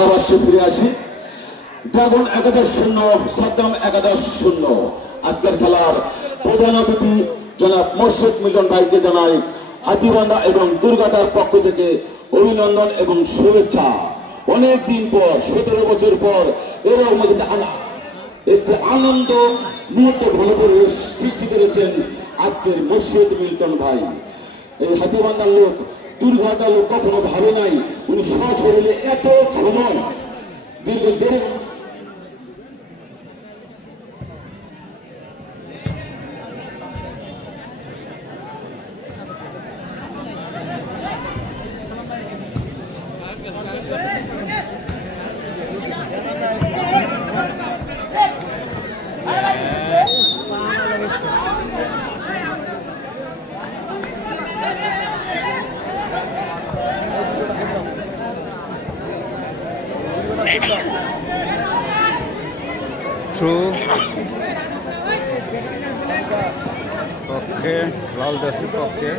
ধারাভাষ্যে ফিরে আসি। ড্রাগন 11-0, সাদ্দাম 11-0। আজকের খেলার প্রধান অতিথি জনাব মোর্শেদ মিলন ভাইকে জানাই হাতিবান্ধা এবং দুর্গাটার পক্ষ থেকে অভিনন্দন এবং শুভেচ্ছা। অনেক দিন পর, 17 বছর পর এরকম একটি আনন্দ মুহূর্ত ভালো পরিবেশ সৃষ্টি করেছেন আজকের মোর্শেদ মিল্টন ভাই। এই হাতিবান্ধার লোক, দুর্ঘটার লোক কখনো ভাবে নাই উনি সশরীরে এত সময় দীর্ঘ দেড় থ্রু পক্ষে লালদাসের পক্ষে